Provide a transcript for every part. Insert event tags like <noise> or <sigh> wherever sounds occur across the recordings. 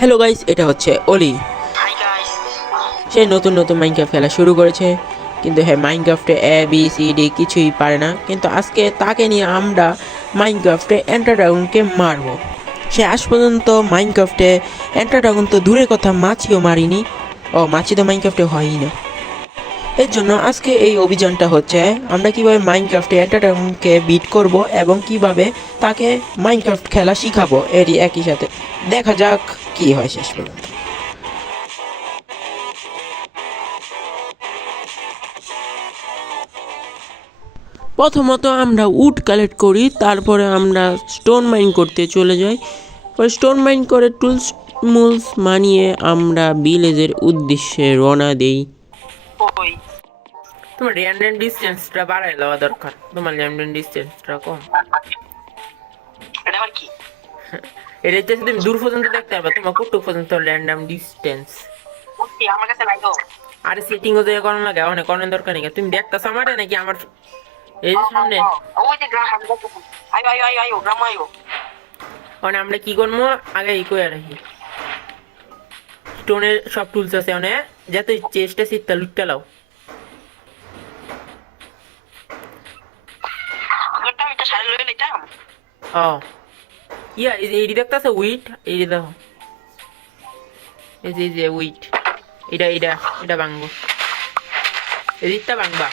Hello guys এটা হচ্ছে অলি সে নতুন নতুন মাইনক্রাফট খেলা শুরু করেছে। কিন্তু হ্যাঁ মাইনক্রাফটে এ বি সি ডি কিছুই পারে না। কিন্তু আজকে তাকে নিয়ে আমরা মাইনক্রাফটে এন্টার ড্রাগনকে মারবো। সে আজ পর্যন্ত মাইনক্রাফটে এন্টার ড্রাগন তো দূরের কথা মাছিও মারিনি। ও মাছি তো মাইনক্রাফটে হয়ই না। এর জন্য আজকে এই অভিযানটা হচ্ছে, আমরা কীভাবে মাইনক্রাফটে এন্টার ড্রাগনকে বিট করব এবং কীভাবে তাকে মাইনক্রাফট খেলা শিখাবো এরই একই সাথে। দেখা যাক কি হয় শেষ পর্যন্ত। প্রথমত আমরা উড কালেক্ট করি, তারপরে আমরা স্টোন মাইন করতে চলে যাই। স্টোন মাইন করে টুলস মুলস মানিয়ে আমরা ভিলেজের উদ্দেশ্যে রওনা দেই। তোমার র্যান্ডম ডিস্টেন্সটা বাড়াই লওয়া দরকার। তোমার র্যান্ডম ডিস্টেন্সটা কম। এটা আবার কি? <laughs> এটা হচ্ছে তুমি দূর পর্যন্ত দেখতে পারবে তোমার কতটুকু পর্যন্ত র্যান্ডম ডিস্টেন্স ওকে আমার কাছে নাই তো আরে সেটিং ও দিয়ে করানো লাগে অনেক করানোর দরকার নেই তুমি দেখতেছ আমারে নাকি আমার এই যে সামনে? ওই যে গ্রাম আয়ো আয়ো আয়ো গ্রাম আয়ো মানে আমরা কি করব? আগে ই করে রাখি। স্টোনের সব টুলস আছে মানে যাতে চেষ্টা সিটটা লুটটা লাও আগেরটা আমি একটা শাড়ি ও। ইয়া এই এইটি দেখতেছে উইট এই দেখো। এই যে যে উইট এটা এটা এটা ভাঙবো। এই দিকটা ভাঙবা।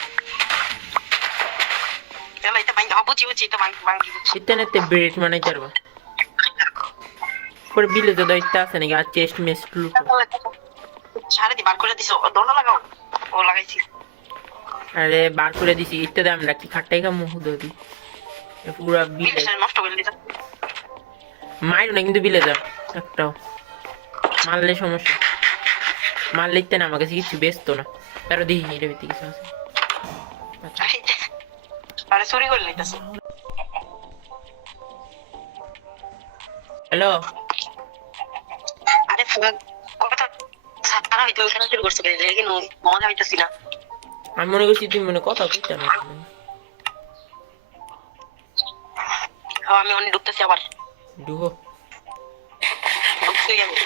এলা এটা ভাঙ বুঝি বুঝি এটা ভাঙ ভাঙি বুঝি। এটা নেতে ব্রেড মানে চারবা পরে বিলে তো দইটা আছে নাকি আর চেস্ট মেস লুটো শাড়ি দি বার করে দিছো ও লাগাও? ও লাগাইছি। আরে বার করে দিছি ইত্যাদি আমরা কি খাট্টাই কাম মুখ দি পুরা বিলে বিলে নষ্ট করে দিছো মাইরো না কিন্তু বিলে যাও একটাও। মারলে সমস্যা। মারলে না আমার কাছে কিছু ব্যস্ত না। তারও দেখি এটা ভিত্তি কিছু আছে। আচ্ছা। আরে চুরি করে নিতেছো হ্যালো? আরে কথা সারা হইতো করছ মজা আমি মনে করছি তুমি মনে কথা কইতে না। আমি অনেক ঢুকতেছি আবার। আমি।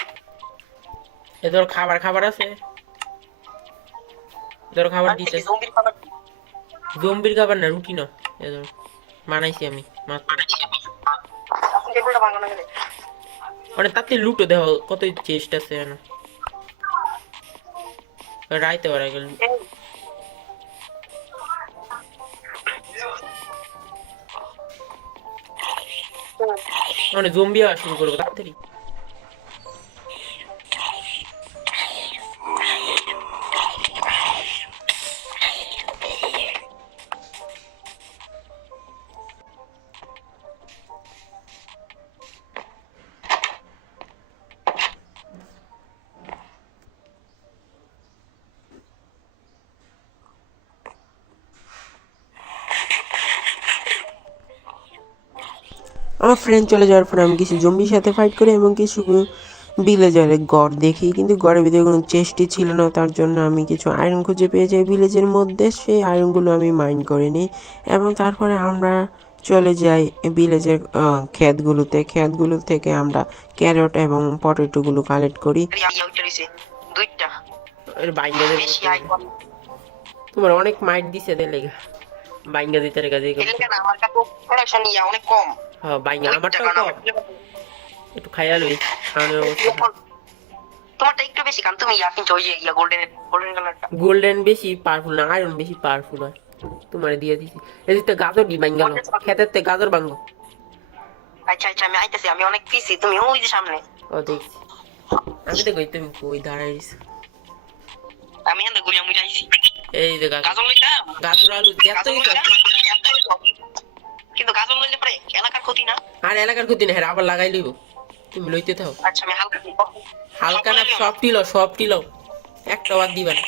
এ তোর খাবার খাবার আছে? তোর খাবার দিতে জম্বির খাবার? না রুটি না। এ ধর বানাইছি আমি মাত্র। মানে তাতে লুটো দেহ কত চেষ্টা আছে না রাইতে পারা গেল। মানে জম্বি আসা শুরু করব তাড়াতাড়ি। আমার ফ্রেন্ড চলে যাওয়ার পরে আমি কিছু জম্বির সাথে ফাইট করি এবং কিছু ভিলেজারের গড় দেখি। কিন্তু গড়ের ভিতরে কোনো চেষ্টি ছিল না তার জন্য আমি কিছু আয়রন খুঁজে পেয়ে যাই ভিলেজের মধ্যে। সেই আয়রনগুলো আমি মাইন্ড করে নিই এবং তারপরে আমরা চলে যাই ভিলেজের ক্ষেতগুলোতে। ক্ষেতগুলো থেকে আমরা ক্যারট এবং পটেটোগুলো কালেক্ট করি। তোমার অনেক মাইট দিছে দে লেগা। বাইঙ্গা দিতে রেখা দিয়ে অনেক কম। হ্যাঁ বাইঙ্গা আমারটাও কম একটু খাইয়া লই তোমারটা একটু বেশি কারণ তুমি ইয়া কিনছো ওই যে ইয়া গোল্ডেন গোল্ডেন কালারটা গোল্ডেন বেশি পাওয়ারফুল না আয়রন বেশি পাওয়ারফুল হয়। তোমার দিয়ে দিছি। এদিকটা গাজর দি বাইঙ্গা লো খেতের তে গাজর ভাঙো আচ্ছা আচ্ছা আমি আইতাছি আমি অনেক পিসি তুমি ওই যে সামনে। ও দেখছি। আমি তো কই তুমি কই দাঁড়াইছ আমি থেকে গুলিয়া মুড়ে আইছি। এই যে গাজর। গাজর আলু গাজর যতই আর এলাকার ক্ষতি না হ্যাঁ আবার লাগাই লইব। তুমি লইতে থাও। আচ্ছা আমি হালকা না। সবটি লও সবটি লও একটা বাদ দিবা না।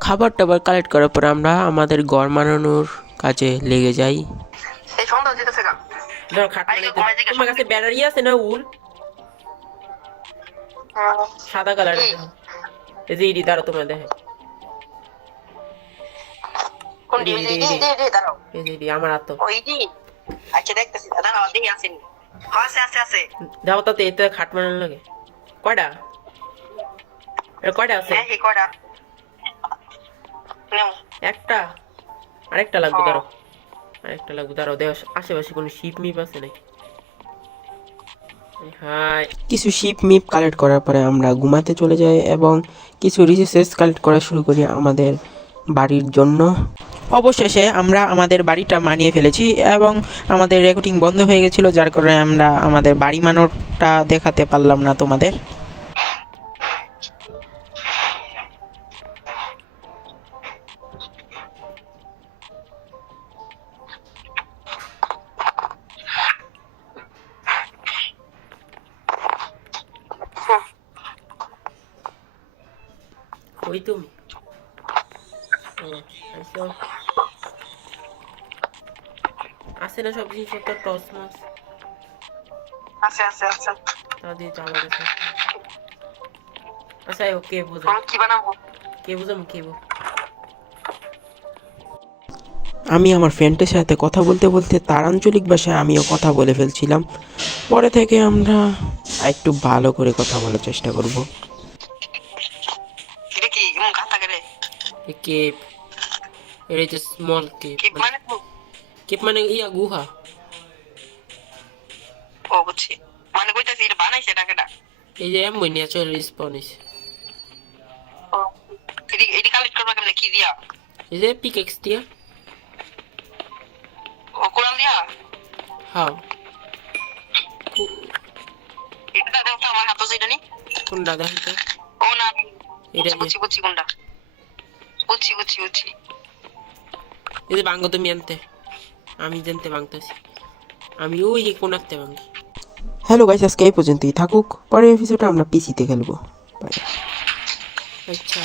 খাবার টাবার কালেক্ট করার পর আমরা আমাদের গড় মানানোর কাজে লেগে যাই। তোমার কাছে ব্যাটারি আছে না উল? সাদা কালার? এই। যে ইডি দাঁড়ো তোমার দেখে কোন ডি ডি ডি ডি দাঁড়াও এই যে ইডি আমার হাত তো ওই ডি আচ্ছা দেখতেছি দাঁড়াও দেখি আসেনি আছে আছে আছে যাও তাতে এতে খাট বানানো লাগে কয়টা কয়টা আছে হ্যাঁ এই কয়টা একটা আরেকটা লাগবে আরেকটা লাগবে ধরো দেখ আশেপাশে কোনো শিপ মিপ আছে নাকি? হাই কিছু শিপ মিপ কালেক্ট করার পরে আমরা ঘুমাতে চলে যাই এবং কিছু রিসোর্সেস কালেক্ট করা শুরু করি আমাদের বাড়ির জন্য। অবশেষে আমরা আমাদের বাড়িটা মানিয়ে ফেলেছি এবং আমাদের রেকর্ডিং বন্ধ হয়ে গেছিল, যার কারণে আমরা আমাদের বাড়ি মানোটা দেখাতে পারলাম না তোমাদের ওই তুমি। আছে না সব জিনিসপত্র টস মাছ আছে আছে আছে তা দিয়ে তো আমার কাছে আচ্ছা কে বুঝো কি বানাবো কে বুঝো কে বো আমি আমার ফ্রেন্ডের সাথে কথা বলতে বলতে তার আঞ্চলিক ভাষায় আমিও কথা বলে ফেলছিলাম। পরে থেকে আমরা একটু ভালো করে কথা বলার চেষ্টা করব। এটা কি এমন কাটা গেলে কেপ এটা হচ্ছে স্মল কেপ কি মানে কেপ মানে ইয়া গুহা ও বুঝছি মানে কইতাছি এটা বানাইছে এটা কেটা এই যে এমন ন্যাচারাল রিসপন্স ও এডি এডি কালেক্ট করবা কেমনে কি দিয়া এই যে পিকেক্স দিয়া ও কোরাল দিয়া হাও এটা দেখো তো আমার হাতে যেটা নি কোনটা দেখো ও না এটা বুঝছি বুঝছি কোনটা বুঝছি বুঝছি এই যে বাঙ্গো তুমি আনতে। আমি জানতে ভাঙতেছি আমি ওই কোনাতে বাঙ্গি। হ্যালো গাইস আজকে এই পর্যন্তই থাকুক। পরের এপিসোডে আমরা পিসিতে খেলব। বাই আচ্ছা।